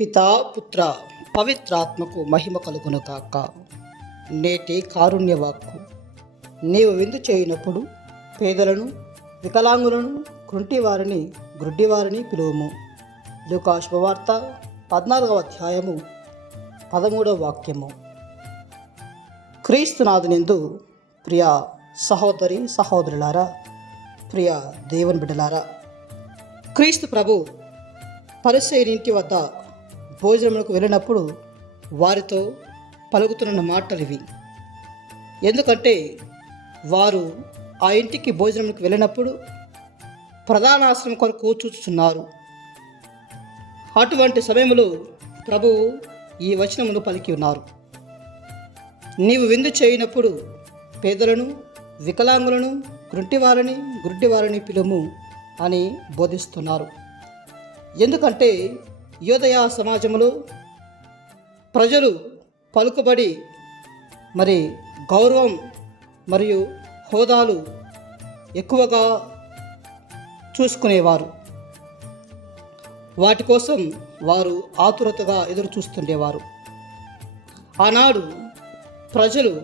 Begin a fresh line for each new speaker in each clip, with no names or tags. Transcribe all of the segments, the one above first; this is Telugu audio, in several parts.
పితా పుత్ర పవిత్రాత్మకు మహిమ కలుగును కాక నేటి కారుణ్యవాక్కు నీవు విందు చేయనప్పుడు పేదలను వికలాంగులను కృంటివారిని గ్రుడ్డివారిని పిలువము. లూకా శుభవార్త పద్నాలుగవ అధ్యాయము పదమూడవ వాక్యము. క్రీస్తునాథునిందు ప్రియ సహోదరి సహోదరులారా ప్రియ దేవుని బిడ్డలారా క్రీస్తు ప్రభు పరిసైని ఇంటి వద్ద భోజనములకు వెళ్ళినప్పుడు వారితో పలుకుతున్న మాటలు ఇవి. ఎందుకంటే వారు ఆ ఇంటికి భోజనములకు వెళ్ళినప్పుడు ప్రధాన ఆశ్రమం కొరకు చూస్తున్నారు అటువంటి సమయంలో ప్రభు ఈ వచనమును పలికి ఉన్నారు. నీవు విందు చేయనప్పుడు పేదలను వికలాంగులను గుంటివారని గుడ్డివారని పిలుము అని బోధిస్తున్నారు. ఎందుకంటే యోదయ సమాజంలో ప్రజలు పలుకుబడి మరి గౌరవం మరియు హోదాలు ఎక్కువగా చూసుకునేవారు. వాటి కోసం వారు ఆతురతగా ఎదురు చూస్తుండేవారు. ఆనాడు ప్రజలు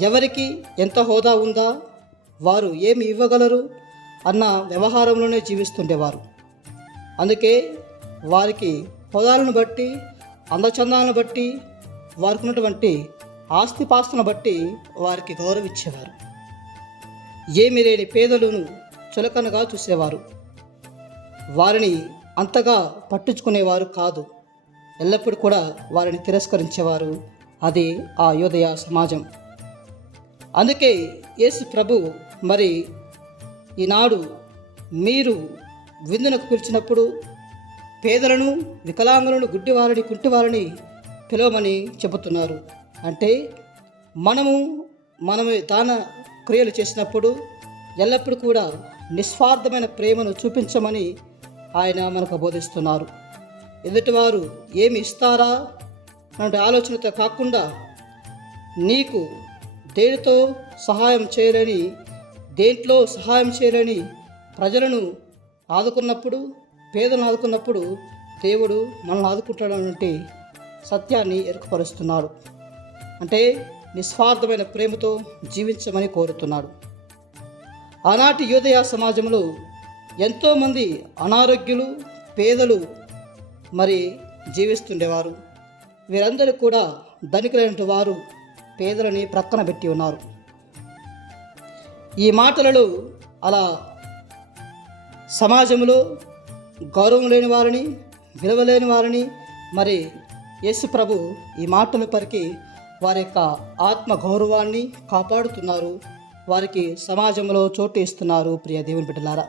ఎవరికి ఎంత హోదా ఉందా వారు ఏమి ఇవ్వగలరు అన్న వ్యవహారంలోనే జీవిస్తుండేవారు. అందుకే వారికి హోదాలను బట్టి అందచందాలను బట్టి వారికి ఉన్నటువంటి ఆస్తిపాస్తులను బట్టి వారికి గౌరవించేవారు ఏమి లేని పేదలను చులకనగా చూసేవారు. వారిని అంతగా పట్టించుకునేవారు కాదు. ఎల్లప్పుడూ కూడా వారిని తిరస్కరించేవారు. అది ఆ యోదయ సమాజం. అందుకే యేసు ప్రభు మరి ఈనాడు మీరు విందునకు పిలిచినప్పుడు పేదలను వికలాంగులను గుడ్డివారిని కుంటివారిని పిలవమని చెబుతున్నారు. అంటే మనము మనము దాన క్రియలు చేసినప్పుడు ఎల్లప్పుడూ కూడా నిస్వార్థమైన ప్రేమను చూపించమని ఆయన మనకు బోధిస్తున్నారు. ఎదుటివారు ఏమి ఇస్తారా అనే ఆలోచనతో కాకుండా నీకు దేనితో సహాయం చేయలేని దేంట్లో సహాయం చేయలేని ప్రజలను ఆదుకున్నప్పుడు పేదలను ఆదుకున్నప్పుడు దేవుడు మనల్ని ఆదుకుంటాడనే సత్యాన్ని ఎరుకపరుస్తున్నాడు అంటే నిస్వార్థమైన ప్రేమతో జీవించమని కోరుతున్నాడు ఆనాటి యోదయ సమాజంలో ఎంతోమంది అనారోగ్యులు పేదలు మరి జీవిస్తుండేవారు. వీరందరూ కూడా ధనికులైన వారు పేదలని ప్రక్కన పెట్టి ఉన్నారు. ఈ మాటలలో అలా సమాజంలో గౌరవం లేని వారిని విలువలేని వారిని మరి యేసు ప్రభు ఈ మాటలు పరికి వారి యొక్క ఆత్మ గౌరవాన్ని కాపాడుతున్నారు. వారికి సమాజంలో చోటు ఇస్తున్నారు ప్రియ దేవుని బిడ్డలారా.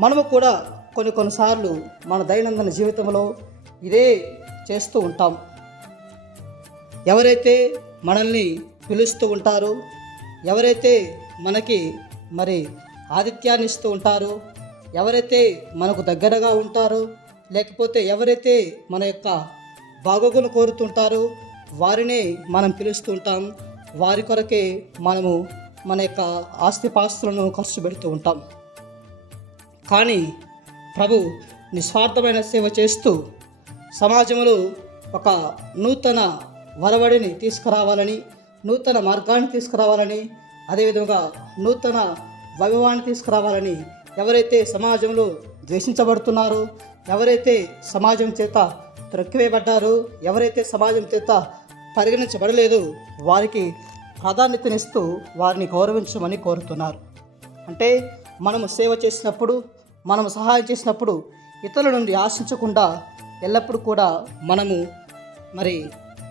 మనము కూడా కొన్ని కొన్నిసార్లు మన దైనందిన జీవితంలో ఇదే చేస్తూ ఉంటాం. ఎవరైతే మనల్ని పిలుస్తూ ఉంటారో ఎవరైతే మనకి మరి ఆతిథ్యాన్ని ఇస్తూ ఉంటారో ఎవరైతే మనకు దగ్గరగా ఉంటారో లేకపోతే ఎవరైతే మన యొక్క బాగోగులు కోరుతుంటారో వారినే మనం పిలుస్తుంటాం. వారి కొరకే మనము మన యొక్క ఆస్తిపాస్తులను ఖర్చు పెడుతూ ఉంటాం. కానీ ప్రభు నిస్వార్థమైన సేవ చేస్తూ సమాజంలో ఒక నూతన వరవడిని తీసుకురావాలని నూతన మార్గాన్ని తీసుకురావాలని అదేవిధంగా నూతన వైభవాన్ని తీసుకురావాలని ఎవరైతే సమాజంలో ద్వేషించబడుతున్నారో ఎవరైతే సమాజం చేత త్రొక్కివేయబడ్డారో ఎవరైతే సమాజం చేత పరిగణించబడలేదు వారికి ప్రాధాన్యతనిస్తూ వారిని గౌరవించమని కోరుతున్నారు. అంటే మనము సేవ చేసినప్పుడు మనము సహాయం చేసినప్పుడు ఇతరుల నుండి ఆశించకుండా ఎల్లప్పుడూ కూడా మనము మరి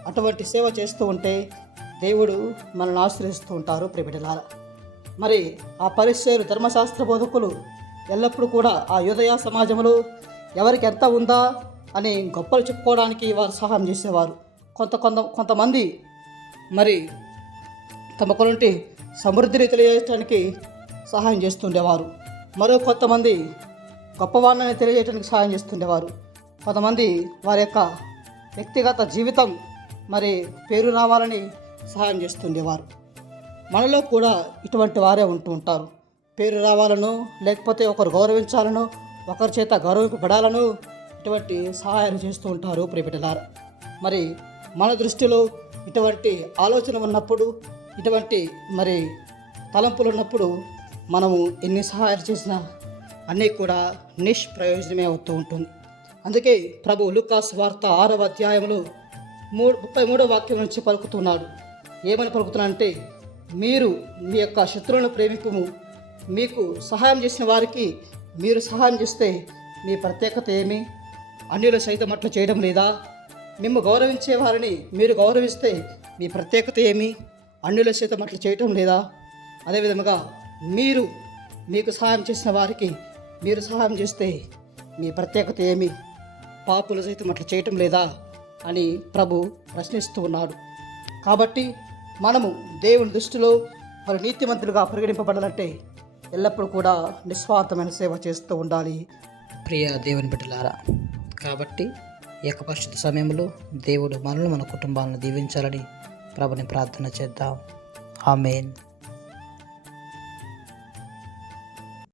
అటువంటి సేవ చేస్తూ ఉంటే దేవుడు మనల్ని ఆశ్రయిస్తూ ఉంటారు ప్రిబిడలారా మరి ఆ పరిచయలు ధర్మశాస్త్ర బోధకులు ఎల్లప్పుడూ కూడా ఆ యోదయ సమాజంలో ఎవరికి ఎంత ఉందా అని గొప్పలు చెప్పుకోవడానికి వారు సహాయం చేసేవారు. కొంత కొంత కొంతమంది మరి తమకునుంటి సమృద్ధిని తెలియజేయడానికి సహాయం చేస్తుండేవారు. మరో కొంతమంది గొప్పవాళ్ళని తెలియజేయడానికి సహాయం చేస్తుండేవారు. కొంతమంది వారి యొక్క వ్యక్తిగత జీవితం మరి పేరు రావాలని సహాయం చేస్తుండేవారు. మనలో కూడా ఇటువంటి వారే ఉంటూ ఉంటారు. పేరు రావాలను లేకపోతే ఒకరు గౌరవించాలను ఒకరి చేత గౌరవింపబడాలను ఇటువంటి సహాయాలు చేస్తూ ఉంటారు ప్రియబిడ్డలారా. మరి మన దృష్టిలో ఇటువంటి ఆలోచన ఉన్నప్పుడు ఇటువంటి మరి తలంపులు ఉన్నప్పుడు మనము ఎన్ని సహాయాలు చేసినా అన్నీ కూడా నిష్ప్రయోజనమే అవుతూ ఉంటుంది. అందుకే ప్రభు లుకాస్ వార్త ఆరవ అధ్యాయంలో మూడు ముప్పై మూడో వాక్యం నుంచి పలుకుతున్నాడు. ఏమని పలుకుతున్నా మీరు మీ యొక్క శత్రువులను ప్రేమింపము మీకు సహాయం చేసిన వారికి మీరు సహాయం చేస్తే మీ ప్రత్యేకత ఏమి? అన్యులు సైతం అట్లా చేయడం లేదా? మేము గౌరవించే వారిని మీరు గౌరవిస్తే మీ ప్రత్యేకత ఏమి? అన్యుల సైతం అట్లా చేయటం లేదా? అదేవిధముగా మీరు మీకు సహాయం చేసిన వారికి మీరు సహాయం చేస్తే మీ ప్రత్యేకత ఏమి? పాపులు సైతం అట్లా చేయటం లేదా? అని ప్రభు ప్రశ్నిస్తూ ఉన్నాడు. కాబట్టి మనము దేవుని దృష్టిలో మరి నీతిమంతులుగా పరిగణింపబడాలంటే ఎల్లప్పుడూ కూడా నిస్వార్థమైన సేవ చేస్తూ ఉండాలి. ప్రియ దేవుని బిడ్డలారా కాబట్టి ఈ యొక్క పరిశుద్ధ సమయంలో దేవుడు మనల్ని మన కుటుంబాలను దీవించాలని ప్రభుని ప్రార్థన చేద్దాం. ఆమెన్.